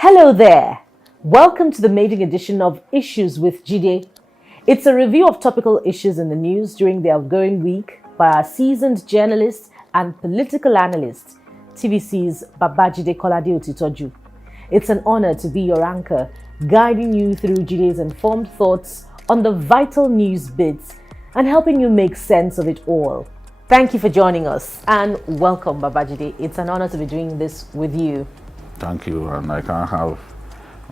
Hello there. Welcome to the maiden edition of Issues with Jide. It's a review of topical issues in the news during the outgoing week by our seasoned journalist and political analyst, TVC's Jide kolade-otitoju. It's an honor to be your anchor, guiding you through Jide's informed thoughts on the vital news bits and helping you make sense of it all. Thank you for joining us and welcome, Jide. It's an honor to be doing this with you. Thank you, and I can have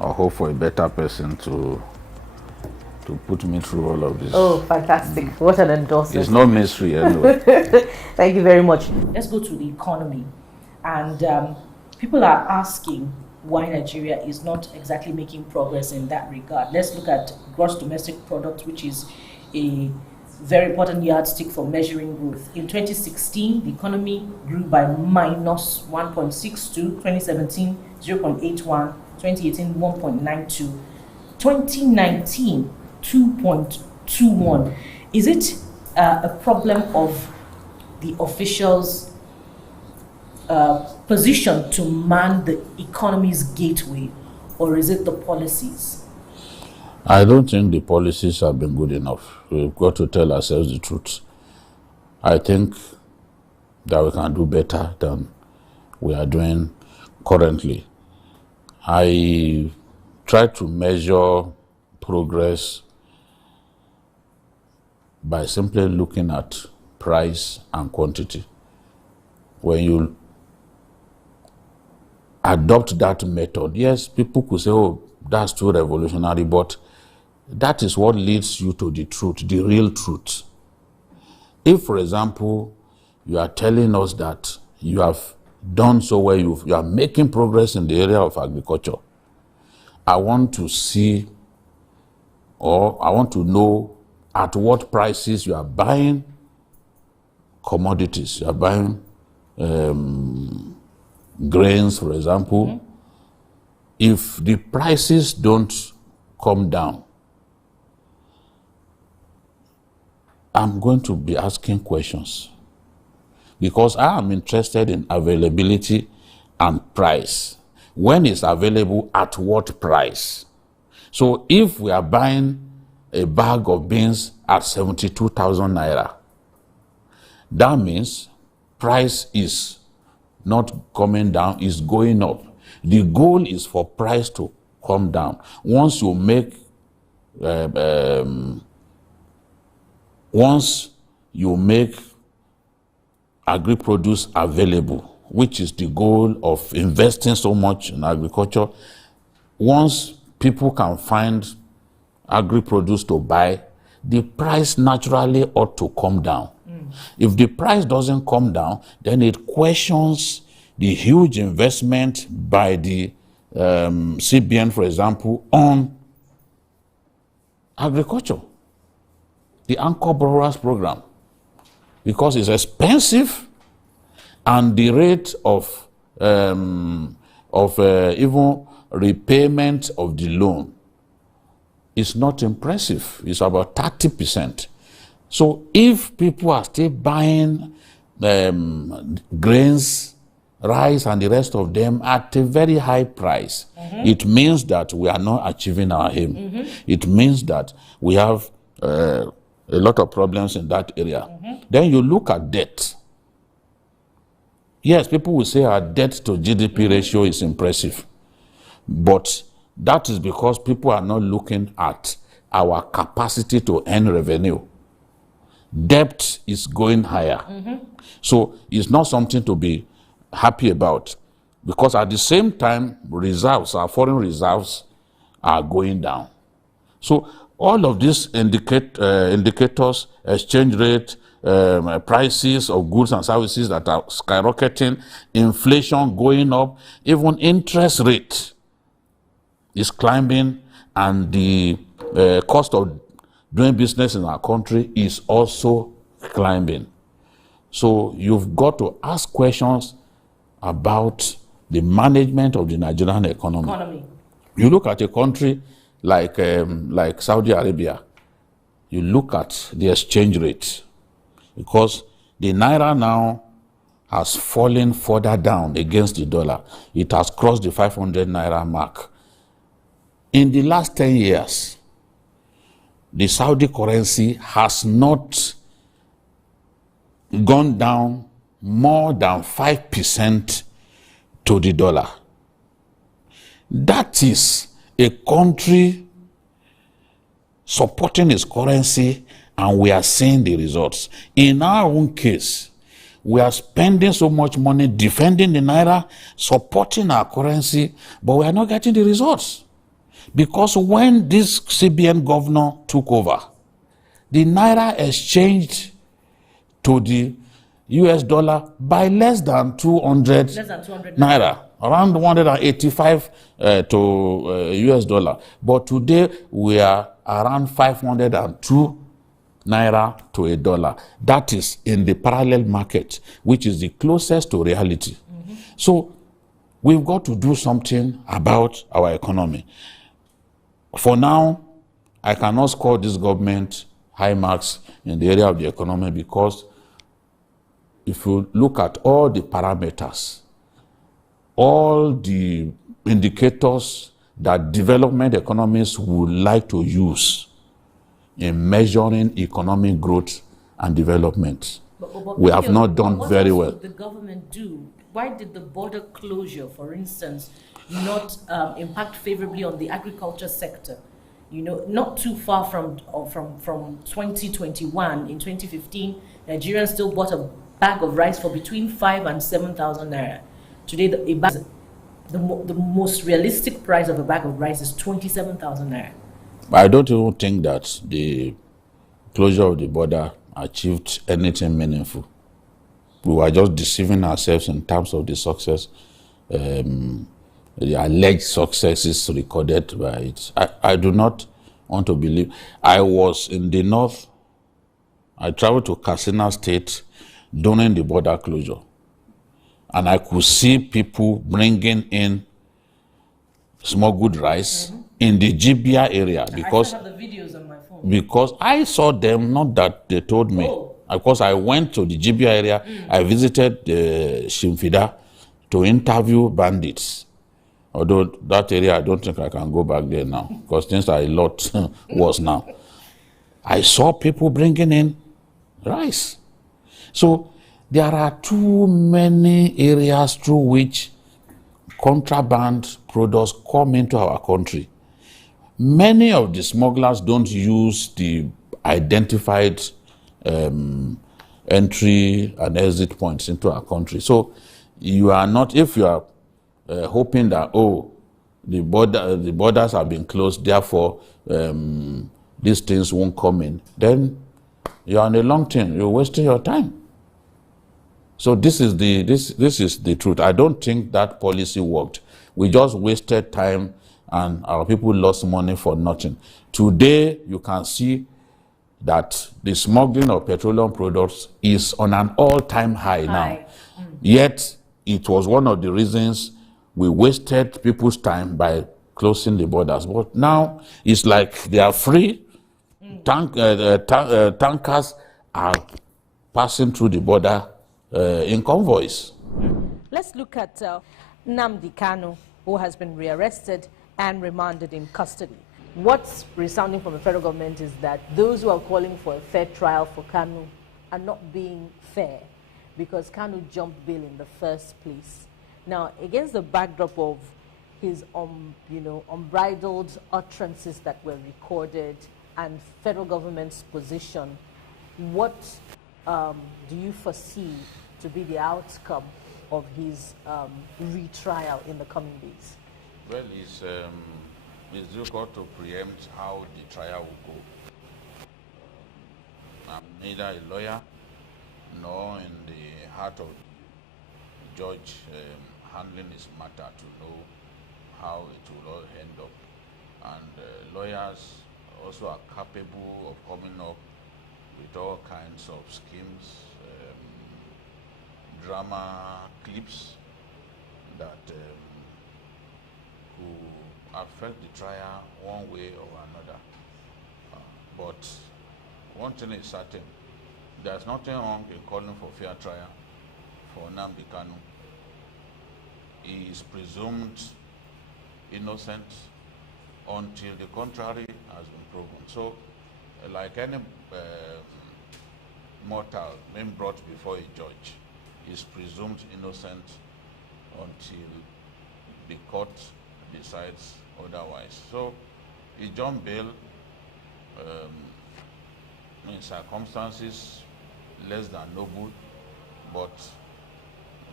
a hope for a better person to put me through all of this. Oh, fantastic. What an endorsement. It's no mystery anyway. Thank you very much. Let's go to the economy. And people are asking why Nigeria is not exactly making progress in that regard. Let's look at gross domestic product, which is a very important yardstick for measuring growth. In 2016, the economy grew by minus 1.62, 2017, 0.81, 2018, 1.92, 2019, 2.21. Is it a problem of the officials' position to man the economy's gateway, or is it the policies? I don't think the policies have been good enough. We've got to tell ourselves the truth. I think that we can do better than we are doing currently. I try to measure progress by simply looking at price and quantity. When you adopt that method, yes, people could say, oh, that's too revolutionary, but that is what leads you to the truth, the real truth. If, for example, you are telling us that you have done so well, you are making progress in the area of agriculture, I want to see, or I want to know at what prices you are buying commodities. You are buying grains, for example. Mm-hmm. If the prices don't come down, I'm going to be asking questions because I am interested in availability and price. When it's available, at what price? So if we are buying a bag of beans at 72,000 naira, that means price is not coming down, it's going up. The goal is for price to come down. Once you make agri-produce available, which is the goal of investing so much in agriculture, once people can find agri-produce to buy, the price naturally ought to come down. If the price doesn't come down, then it questions the huge investment by the CBN, for example, on agriculture, the Anchor Borrowers Program, because it's expensive and the rate of even repayment of the loan is not impressive. It's about 30%. So if people are still buying grains, rice, and the rest of them at a very high price, it means that we are not achieving our aim. It means that we have a lot of problems in that area. Then you look at debt. Yes, people will say our debt to GDP ratio is impressive, but that is because people are not looking at our capacity to earn revenue. Debt is going higher. So it's not something to be happy about, because at the same time, reserves, our foreign reserves, are going down. So all of these indicators, exchange rate, prices of goods and services that are skyrocketing, inflation going up, even interest rate is climbing, and the cost of doing business in our country is also climbing. So you've got to ask questions about the management of the Nigerian economy. You look at a country like Saudi Arabia, you look at the exchange rate, because the naira now has fallen further down against the dollar. It has crossed the 500 naira mark. In the last 10 years, the Saudi currency has not gone down more than 5% to the dollar. That is a country supporting its currency, and we are seeing the results. In our own case, we are spending so much money defending the naira, supporting our currency, but we are not getting the results. Because when this CBN governor took over, the naira exchanged to the US dollar by less than 200 naira, around 185 to US dollar. But today we are around 502 naira to a dollar. That is in the parallel market, which is the closest to reality. So we've got to do something about our economy. For now, I cannot score this government high marks in the area of the economy, because if you look at all the parameters, all the indicators that development economists would like to use in measuring economic growth and development, we have not done very well. What did the government do? Why did the border closure, for instance, not impact favorably on the agriculture sector? You know, not too far from 2021, in 2015, Nigerians still bought a bag of rice for between 5,000 and 7,000 naira. Today, the most realistic price of a bag of rice is 27,000 naira. I don't even think that the closure of the border achieved anything meaningful. We were just deceiving ourselves in terms of the success, the alleged successes recorded by it. I do not want to believe. I was in the north. I traveled to Kaduna State during the border closure, and I could see people bringing in smuggled rice in the Jibia area, because I still have the videos on my phone. Because I saw them, not that they told me. Of course, I went to the Jibia area. I visited the Shimfida to interview bandits. Although that area, I don't think I can go back there now, because things are a lot worse now. I saw people bringing in rice. So there are too many areas through which contraband products come into our country. Many of the smugglers don't use the identified entry and exit points into our country. So you are not, if you are hoping that, the borders have been closed, therefore these things won't come in, then you're on a long term, you're wasting your time. So this is the truth. I don't think that policy worked. We just wasted time, and our people lost money for nothing. Today, you can see that the smuggling of petroleum products is on an all-time high now. Yet, it was one of the reasons we wasted people's time by closing the borders. But now, it's like they are free. Tankers are passing through the border in convoys. Let's look at Nnamdi Kanu, who has been rearrested and remanded in custody. What's resounding from the federal government is that those who are calling for a fair trial for Kanu are not being fair, because Kanu jumped bail in the first place. Now, against the backdrop of his unbridled utterances that were recorded and federal government's position, what do you foresee to be the outcome of his retrial in the coming days? Well, it's difficult to preempt how the trial will go. I'm neither a lawyer nor in the heart of the judge handling this matter to know how it will all end up. And lawyers also are capable of coming up with all kinds of schemes, drama clips that could affect the trial one way or another. But one thing is certain, there's nothing wrong in calling for fair trial for Nnamdi Kanu. He is presumed innocent until the contrary has been proven. So, like any mortal being brought before a judge, he is presumed innocent until the court decides otherwise. So, he jumped bail in circumstances less than noble, but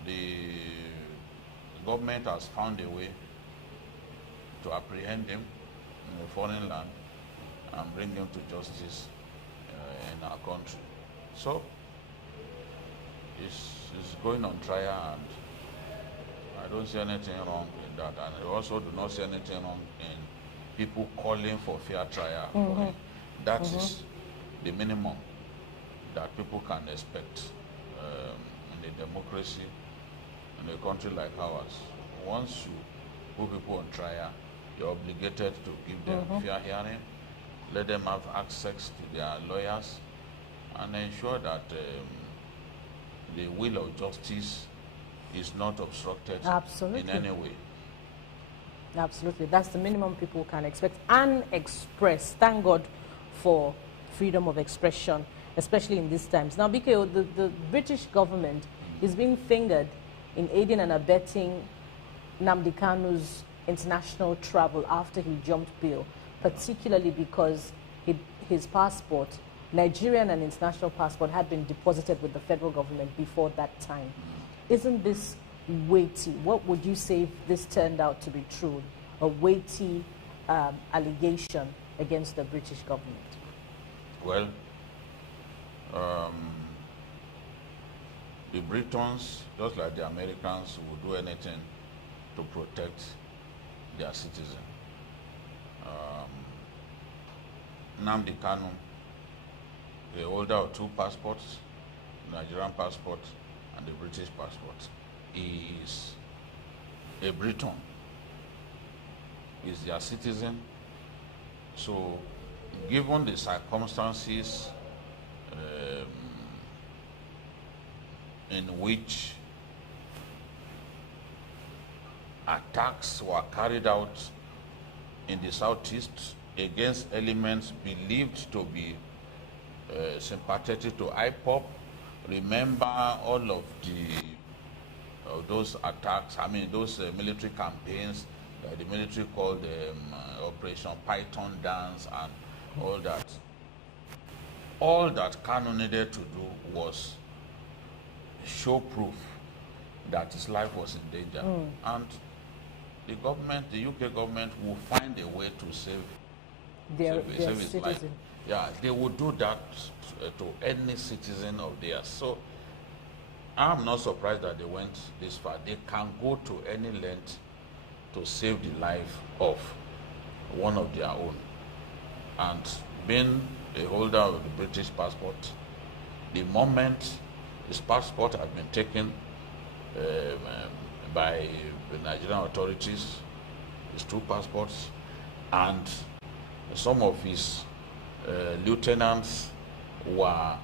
the government has found a way to apprehend him in a foreign land and bring him to justice in our country. So, it's going on trial, and I don't see anything wrong in that. And I also do not see anything wrong in people calling for fair trial. Mm-hmm. That mm-hmm. is the minimum that people can expect in a democracy, in a country like ours. Once you put people on trial, you're obligated to give them mm-hmm. fair hearing, let them have access to their lawyers, and ensure that the will of justice is not obstructed Absolutely. in any way. Absolutely. That's the minimum people can expect and express. Thank God for freedom of expression, especially in these times. Now, Biko, the British government is being fingered in aiding and abetting Nnamdi Kanu's international travel after he jumped bail, particularly because his passport, Nigerian and international passport, had been deposited with the federal government before that time. Isn't this weighty? What would you say if this turned out to be true? A weighty allegation against the British government? Well, the Britons, just like the Americans, will do anything to protect their citizen. Nnamdi Kanu, the holder of two passports, Nigerian passport and the British passport. He is a Briton. He is their citizen. So, given the circumstances in which attacks were carried out in the southeast against elements believed to be sympathetic to IPOB, remember all of those attacks, those military campaigns the military called Operation Python Dance and all that. All that Kanu needed to do was show proof that his life was in danger. And the government, the UK government, will find a way to save his life. Yeah, they would do that to any citizen of theirs. So I'm not surprised that they went this far. They can go to any length to save the life of one of their own. And being a holder of the British passport, the moment his passport had been taken by the Nigerian authorities, his two passports, and some of his lieutenants were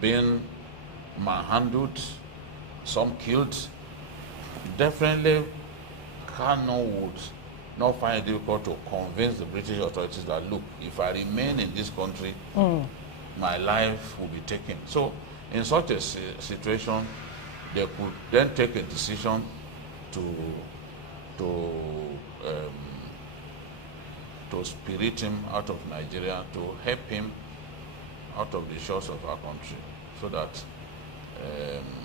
being manhandled, some killed, definitely Kanu would not find it difficult to convince the British authorities that, look, if I remain in this country, my life will be taken. So in such a situation, they could then take a decision to spirit him out of Nigeria, to help him out of the shores of our country, so that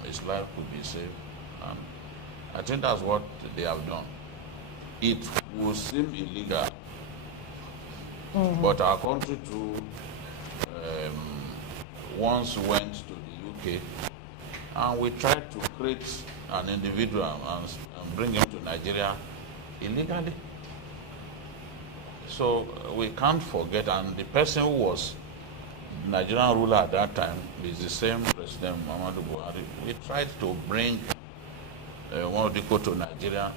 his life could be saved. And I think that's what they have done. It will seem illegal, but our country too once went to the UK, and we tried to create an individual and bring him to Nigeria illegally. So we can't forget, and the person who was Nigerian ruler at that time is the same President Muhammadu Buhari. We tried to bring Nnamdi to Nigeria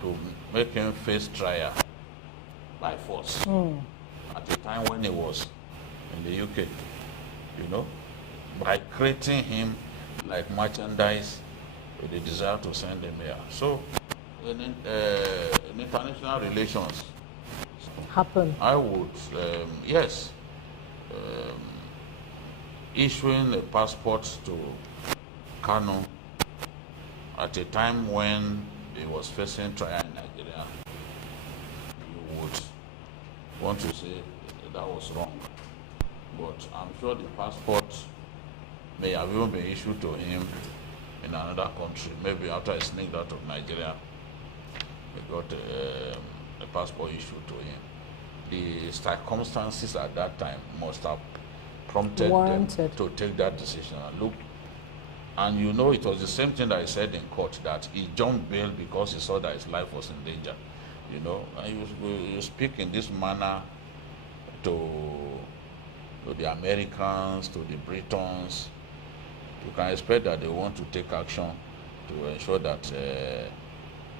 to make him face trial by force at the time when he was in the UK, by creating him like merchandise with the desire to send them here. So, in international relations, Happen. I would, yes, issuing a passport to Kanu at a time when he was facing trial in Nigeria, you would want to say that was wrong. But I'm sure the passport may have even been issued to him in another country. Maybe after he sneaked out of Nigeria, he got a passport issued to him. The circumstances at that time must have prompted them to take that decision. And look, and you know, it was the same thing that he said in court, that he jumped bail because he saw that his life was in danger. You know, and you speak in this manner to the Americans, to the Britons, you can expect that they want to take action to ensure that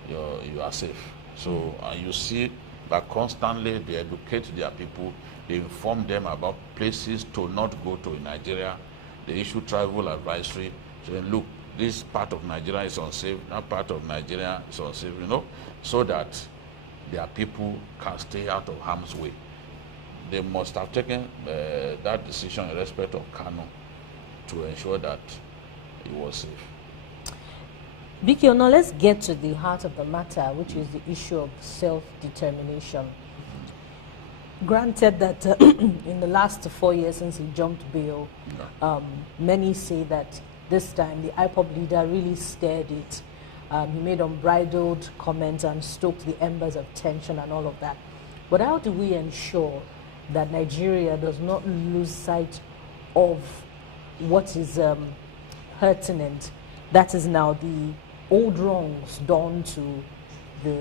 you are safe. So you see that constantly they educate their people, they inform them about places to not go to in Nigeria, they issue travel advisory, saying, look, this part of Nigeria is unsafe, that part of Nigeria is unsafe, you know, so that their people can stay out of harm's way. They must have taken that decision in respect of Kanu to ensure that he was safe. Bikio, now let's get to the heart of the matter, which is the issue of self-determination. Granted that in the last 4 years since he jumped bail, many say that this time the IPOB leader really stirred it. He made unbridled comments and stoked the embers of tension and all of that. But how do we ensure that Nigeria does not lose sight of what is pertinent? That is now the old wrongs done to the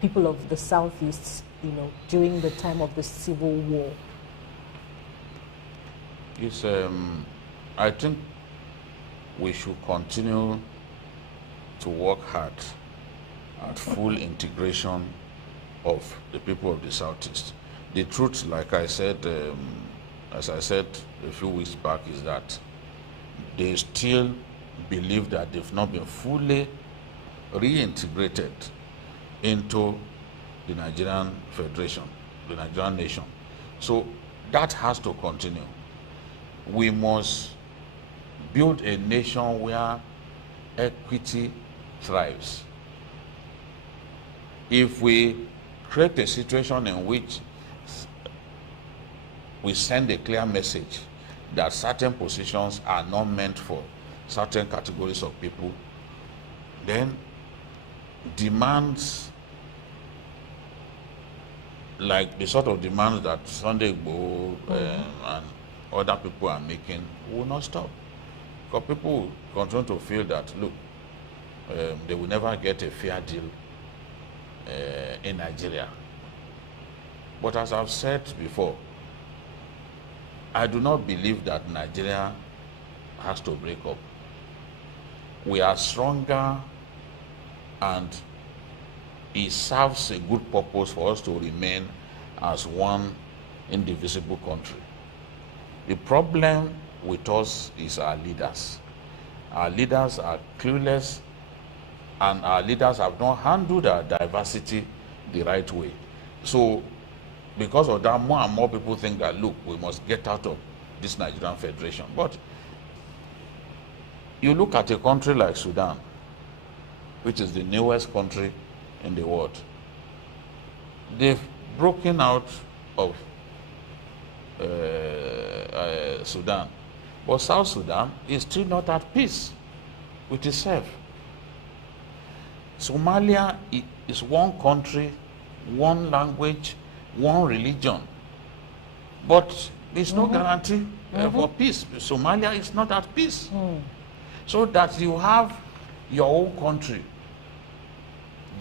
people of the Southeast, you know, during the time of the Civil War. Yes, I think we should continue to work hard at full integration of the people of the Southeast. The truth, like I said, as I said a few weeks back, is that they still believe that they've not been fully reintegrated into the Nigerian Federation, the Nigerian nation. So that has to continue. We must build a nation where equity thrives. If we create a situation in which we send a clear message that certain positions are not meant for certain categories of people, then demands like the sort of demands that Sunday Igboho and other people are making will not stop. Because people will continue to feel that, look, they will never get a fair deal in Nigeria. But as I've said before, I do not believe that Nigeria has to break up. We are stronger, and it serves a good purpose for us to remain as one indivisible country. The problem with us is our leaders. Our leaders are clueless, and our leaders have not handled our diversity the right way. So because of that, more and more people think that, look, we must get out of this Nigerian Federation. But you look at a country like Sudan, which is the newest country in the world. They've broken out of Sudan. But South Sudan is still not at peace with itself. Somalia is one country, one language, one religion. But there's no guarantee for peace. Somalia is not at peace. So that you have your own country,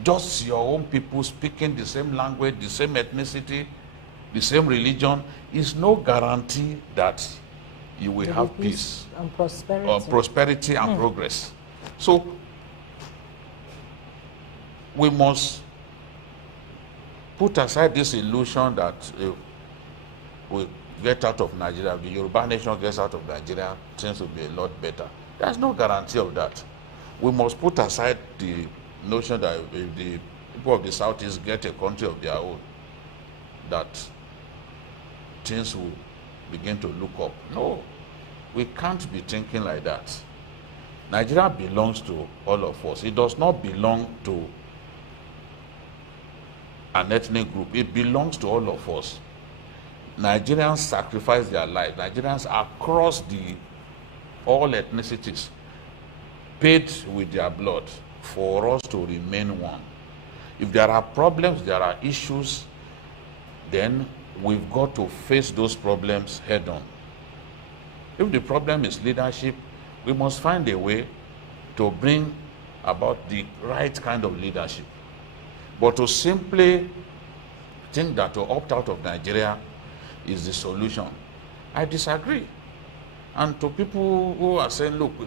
just your own people speaking the same language, the same ethnicity, the same religion, is no guarantee that you will have peace and prosperity, or prosperity and progress. So we must put aside this illusion that we get out of Nigeria, the Yoruba nation gets out of Nigeria, things will be a lot better. There's no guarantee of that. We must put aside the notion that if the people of the Southeast get a country of their own, that things will begin to look up. No, we can't be thinking like that. Nigeria belongs to all of us. It does not belong to an ethnic group. It belongs to all of us. Nigerians sacrifice their lives. Nigerians across all ethnicities paid with their blood for us to remain one. If there are problems, there are issues, then we've got to face those problems head on. If the problem is leadership, we must find a way to bring about the right kind of leadership. But to simply think that to opt out of Nigeria is the solution, I disagree. And to people who are saying, look,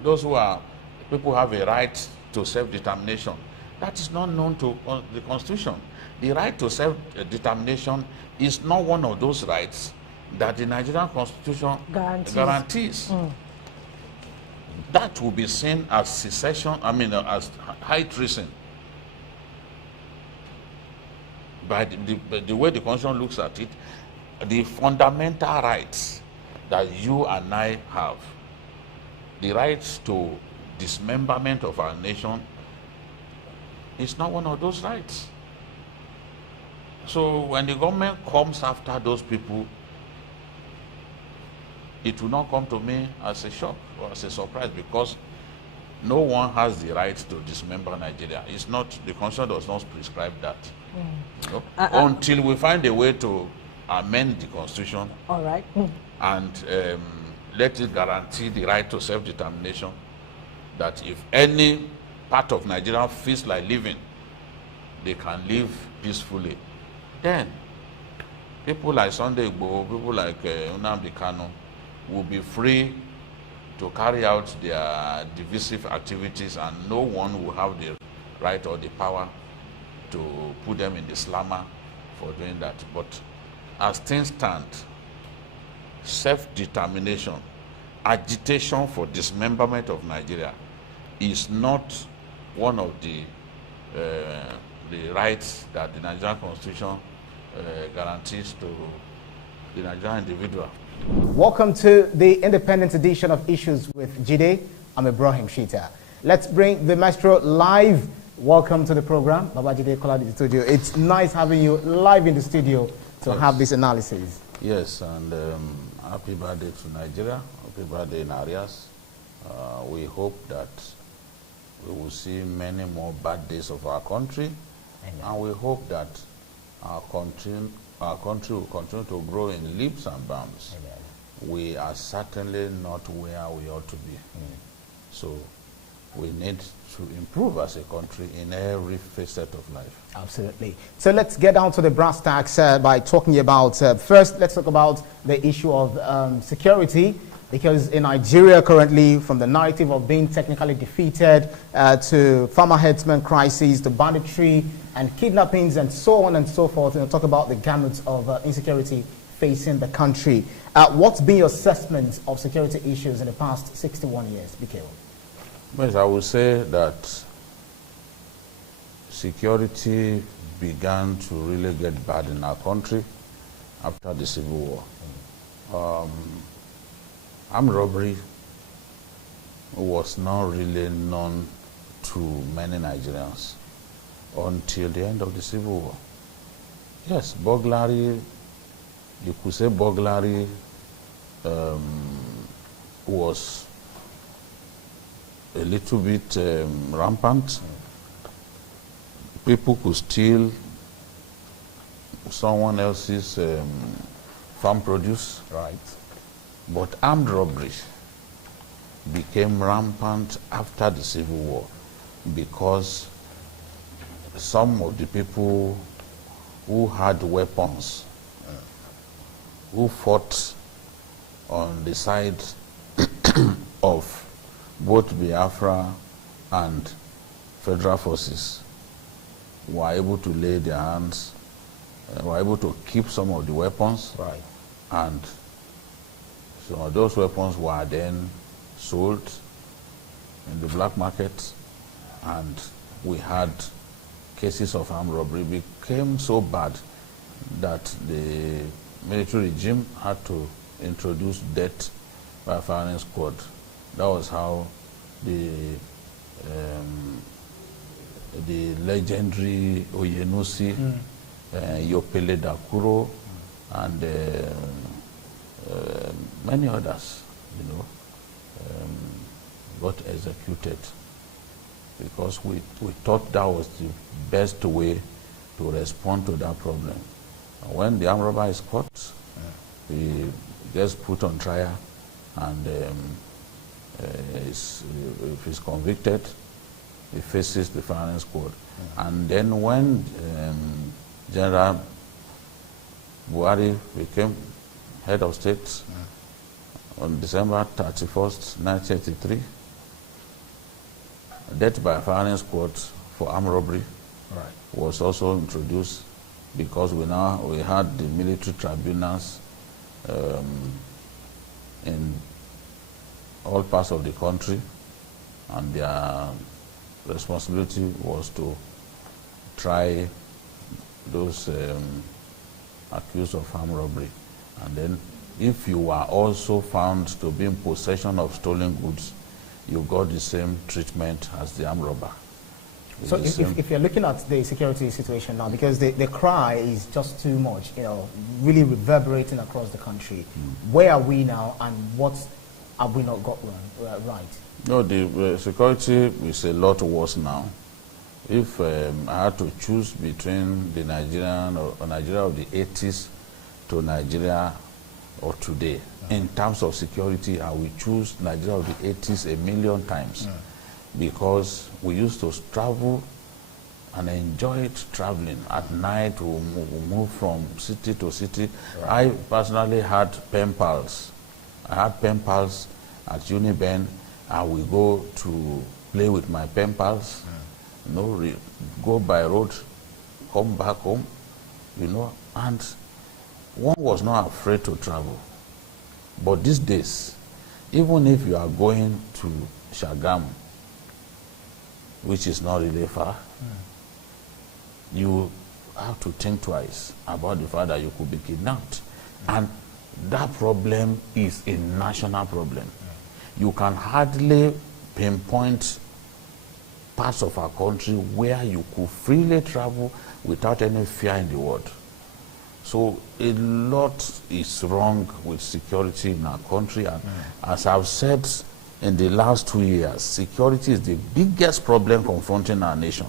people have a right to self-determination, that is not known to the Constitution. The right to self-determination is not one of those rights that the Nigerian Constitution guarantees. That will be seen as secession, as high treason. By the way the Constitution looks at it, the fundamental rights that you and I have, the rights to dismemberment of our nation, is not one of those rights. So when the government comes after those people, it will not come to me as a shock or as a surprise, because no one has the right to dismember Nigeria. It's not, the Constitution does not prescribe that. You know? Until we find a way to amend the Constitution, all right, and let it guarantee the right to self-determination, that if any part of Nigeria feels like living, they can live peacefully. Then people like Sunday Igboho, people like Nnamdi Kanu will be free to carry out their divisive activities, and no one will have the right or the power to put them in the slammer for doing that. But as things stand, self-determination, agitation for dismemberment of Nigeria is not one of the rights that the Nigerian Constitution guarantees to the Nigerian individual. Welcome to the independent edition of Issues with Jide. I'm Ibrahim Shita. Let's bring the maestro live. Welcome to the program, Baba Jide, kolade-otitoju. It's nice having you live in the studio to have this analysis. Yes, and happy birthday to Nigeria, happy birthday in Arias. We hope that we will see many more birthdays of our country. Amen. And we hope that our country will continue to grow in leaps and bounds. Amen. We are certainly not where we ought to be. So we need to improve as a country in every facet of life. Absolutely. So let's get down to the brass tacks by talking about, first let's talk about the issue of security, because in Nigeria currently, from the narrative of being technically defeated to farmer herdsman crises, to banditry and kidnappings and so on and so forth, and talk about the gamut of insecurity facing the country. What's been your assessment of security issues in the past 61 years, Bukola? Well, I would say that security began to really get bad in our country after the Civil War. Armed robbery was not really known to many Nigerians until the end of the Civil War. Yes, burglary, you could say burglary was a little bit rampant. People could steal someone else's farm produce. Right. But armed robbery became rampant after the Civil War, because some of the people who had weapons, who fought on the side of both Biafra and federal forces, were able to lay their hands, were able to keep some of the weapons, right, and so those weapons were then sold in the black market, and we had cases of armed robbery. It became so bad that the military regime had to introduce death by firing squad. That was how the legendary Oyenusi, Yopele Dakuro, and many others, got executed because we thought that was the best way to respond to that problem. And when the armed robber is caught, he gets put on trial, and if he's convicted, he faces the firing squad. And then when General Buhari became head of state on December 31st, 1983, death by firing squad for armed robbery was also introduced, because we had the military tribunals in all parts of the country, and their responsibility was to try those accused of armed robbery. And then if you were also found to be in possession of stolen goods, you got the same treatment as the armed robber. So if you're looking at the security situation now, because the cry is just too much, really reverberating across the country, where are we now, and what have we not got right? No, the security is a lot worse now. If I had to choose between the Nigeria of the 80s to Nigeria of today, in terms of security, I will choose Nigeria of the 80s a million times. Because we used to travel and enjoyed traveling. At night, we move from city to city. I personally had pen pals. I had pen pals at Uniben. I will go to play with my pen pals, go by road, come back home, and one was not afraid to travel. But these days, even if you are going to Shagamu, which is not really far, you have to think twice about the fact that you could be kidnapped. And that problem is a national problem. You can hardly pinpoint parts of our country where you could freely travel without any fear in the world. So a lot is wrong with security in our country, and as I've said, in the last 2 years, security is the biggest problem confronting our nation.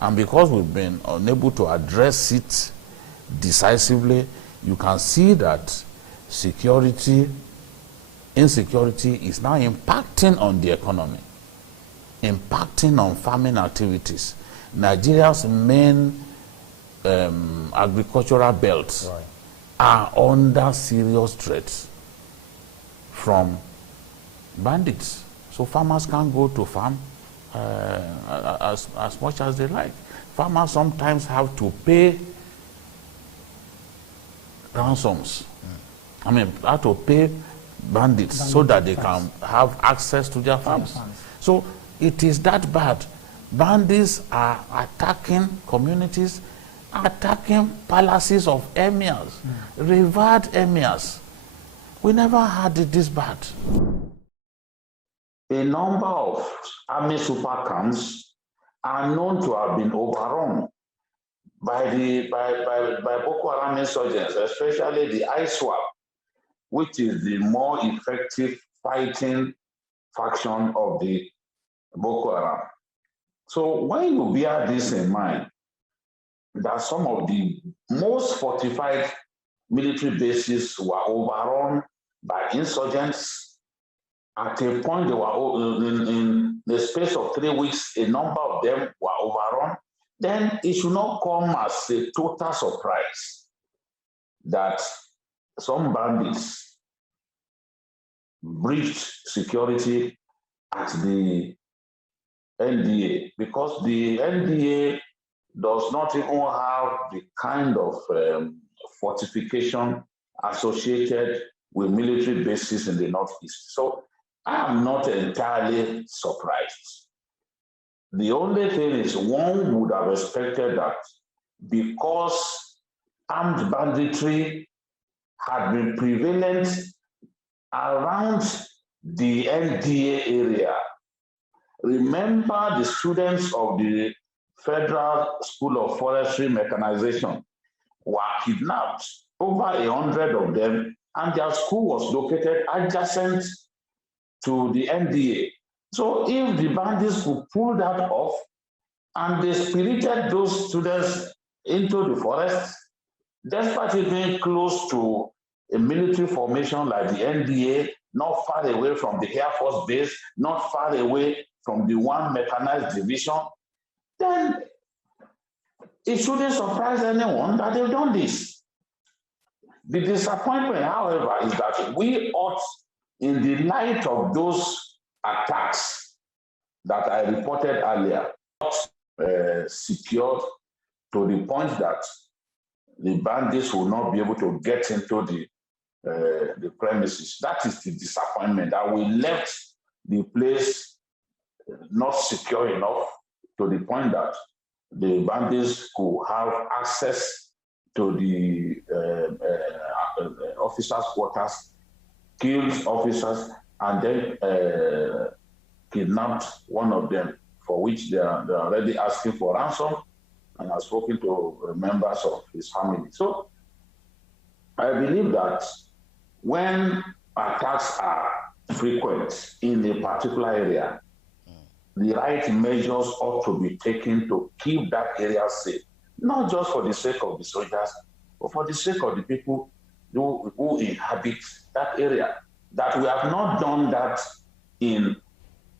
And because we've been unable to address it decisively, you can see that insecurity is now impacting on the economy, impacting on farming activities. Nigeria's main agricultural belts are under serious threats from bandits. So farmers can't go to farm as much as they like. Farmers sometimes have to pay ransoms. Have to pay bandits so that they can have access to their farms. So it is that bad. Bandits are attacking communities, attacking palaces of emirs, revered emirs. We never had it this bad. A number of army super camps are known to have been overrun by Boko Haram insurgents, especially the ISWAP, which is the more effective fighting faction of the Boko Haram. So when you bear this in mind, that some of the most fortified military bases were overrun by insurgents. At a point, they were in the space of 3 weeks, a number of them were overrun. Then it should not come as a total surprise that some bandits breached security at the NDA, because the NDA does not even have the kind of fortification associated with military bases in the Northeast. So I am not entirely surprised. The only thing is one would have expected that because armed banditry had been prevalent around the NDA area. Remember the students of the Federal School of Forestry Mechanization were kidnapped, over 100 of them, and their school was located adjacent to the NDA. So if the bandits could pull that off and they spirited those students into the forest, despite it being close to a military formation like the NDA, not far away from the Air Force Base, not far away from the one mechanized division, then it shouldn't surprise anyone that they've done this. The disappointment, however, is that we ought, in the light of those attacks that I reported earlier, secured to the point that the bandits will not be able to get into the premises. That is the disappointment, that we left the place not secure enough to the point that the bandits could have access to the officers' quarters, killed officers, and then kidnapped one of them, for which they're already asking for ransom, and I've spoken to members of his family. So I believe that when attacks are frequent in a particular area, the right measures ought to be taken to keep that area safe, not just for the sake of the soldiers, but for the sake of the people who inhabit that area. That we have not done that in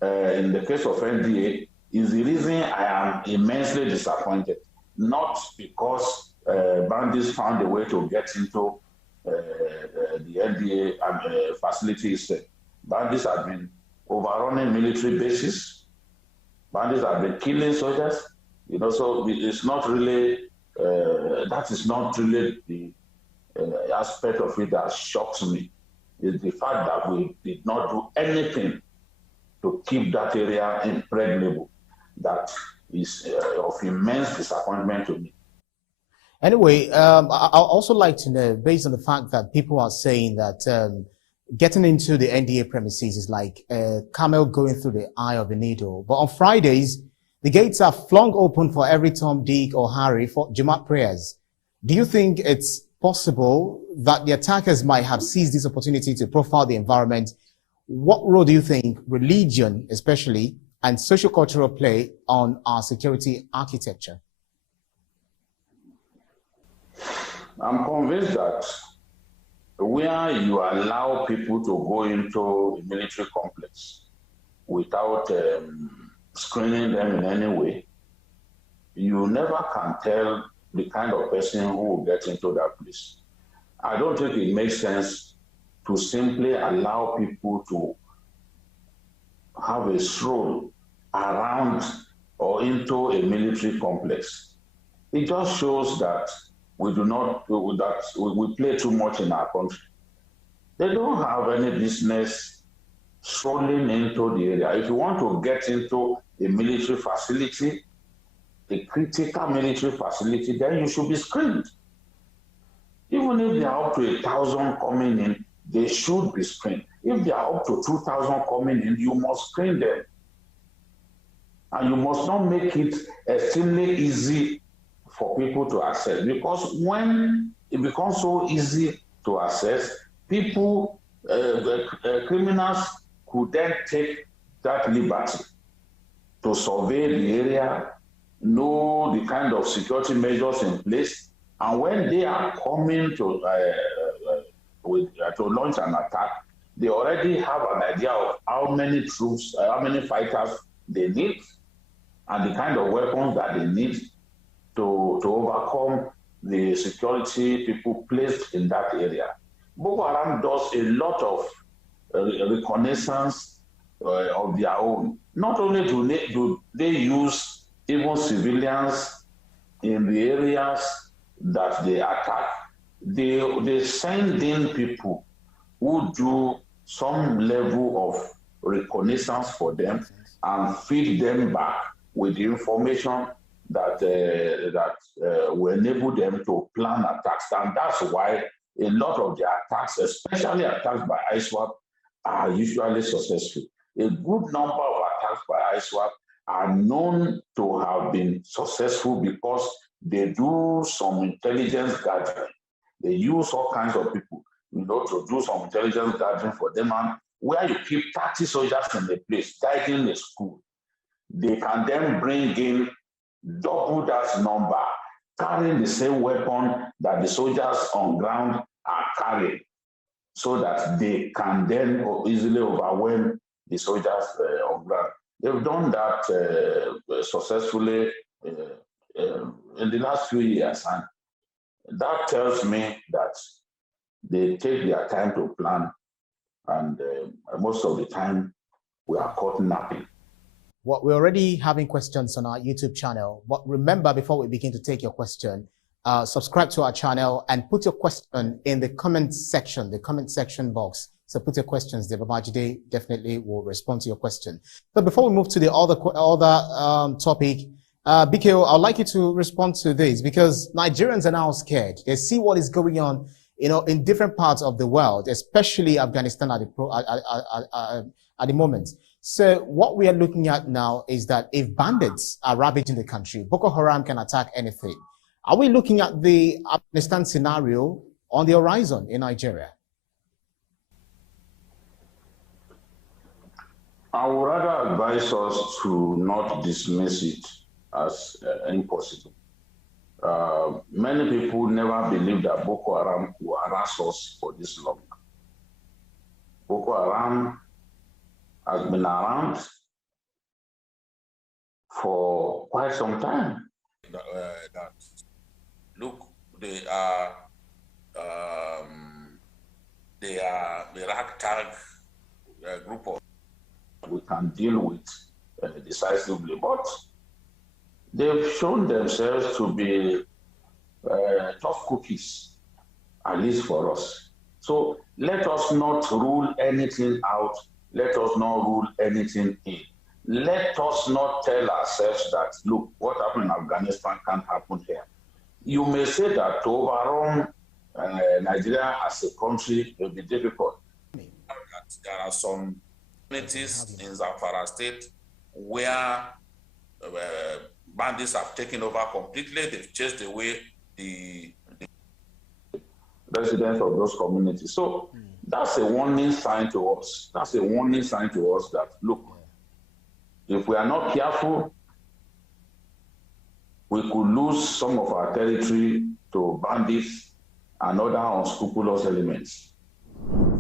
the case of NDA is the reason I am immensely disappointed. Not because bandits found a way to get into the NDA facilities. Bandits have been overrunning military bases. Bandits have been killing soldiers. You know, so it's not really, that is not really the aspect of it that shocks me. It's the fact that we did not do anything to keep that area impregnable. That is of immense disappointment to me. Anyway, I'd also like to know, based on the fact that people are saying that getting into the NDA premises is like a camel going through the eye of a needle. But on Fridays, the gates are flung open for every Tom, Dick, or Harry for Jumat prayers. Do you think it's possible that the attackers might have seized this opportunity to profile the environment? What role do you think religion, especially, and socio-cultural play on our security architecture? I'm convinced that where you allow people to go into a military complex without screening them in any way, you never can tell the kind of person who will get into that place. I don't think it makes sense to simply allow people to have a stroll around or into a military complex. It just shows that we play too much in our country. They don't have any business strolling into the area. If you want to get into a military facility, a critical military facility, then you should be screened. Even if they are up to 1,000 coming in, they should be screened. If they are up to 2,000 coming in, you must screen them. And you must not make it extremely easy for people to access. Because when it becomes so easy to access, people, criminals could then take that liberty to survey the area, know the kind of security measures in place, and when they are coming to launch an attack, they already have an idea of how many troops, how many fighters they need, and the kind of weapons that they need to overcome the security people placed in that area. Boko Haram does a lot of reconnaissance of their own. Not only do they use even civilians in the areas that they attack, they send in people who do some level of reconnaissance for them and feed them back with the information that will enable them to plan attacks. And that's why a lot of the attacks, especially attacks by ISWAP, are usually successful. A good number of attacks by ISWAP are known to have been successful because they do some intelligence gathering. They use all kinds of people, to do some intelligence gathering for them. And where you keep 30 soldiers in the place, guiding the school, they can then bring in double that number, carrying the same weapon that the soldiers on ground are carrying, so that they can then easily overwhelm the soldiers on ground. They've done that successfully in the last few years, and that tells me that they take their time to plan, and most of the time we are caught napping. Well, we're already having questions on our YouTube channel, but remember, before we begin to take your question, subscribe to our channel and put your question in the comment section box. So put your questions there. Babajide definitely will respond to your question. But before we move to the other topic, BKO, I'd like you to respond to this, because Nigerians are now scared. They see what is going on, in different parts of the world, especially Afghanistan at the moment. So what we are looking at now is that if bandits are ravaging the country, Boko Haram can attack anything. Are we looking at the Afghanistan scenario on the horizon in Nigeria? I would rather advise us to not dismiss it as impossible. Many people never believed that Boko Haram will harass us for this long. Boko Haram has been around for quite some time. Look, they are the ragtag group of we can deal with decisively, but they've shown themselves to be tough cookies, at least for us. So let us not rule anything out. Let us not rule anything in. Let us not tell ourselves that, look, what happened in Afghanistan can't happen here. You may say that to overrun Nigeria as a country will be difficult. There are some communities in Zamfara state where bandits have taken over completely. They've chased away the residents of those communities. So that's a warning sign to us. That's a warning sign to us that, look, if we are not careful, we could lose some of our territory to bandits and other unscrupulous elements.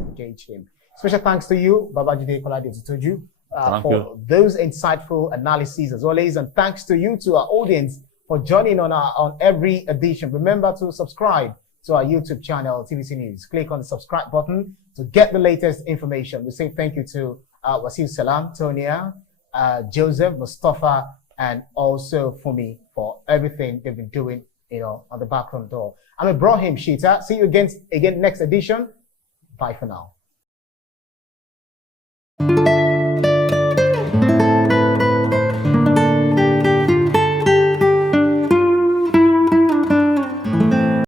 Engage him. Special thanks to you, Babajide kolade-otitoju, for those insightful analyses as always, and thanks to you, to our audience, for joining on every edition. Remember to subscribe to our YouTube channel, TVC News. Click on the subscribe button to get the latest information. We say thank you to Wasil Salam, Tonia, Joseph, Mustafa, and also Fumi for everything they've been doing, on the background door. I'm Ibrahim Shita. See you again next edition. Bye for now.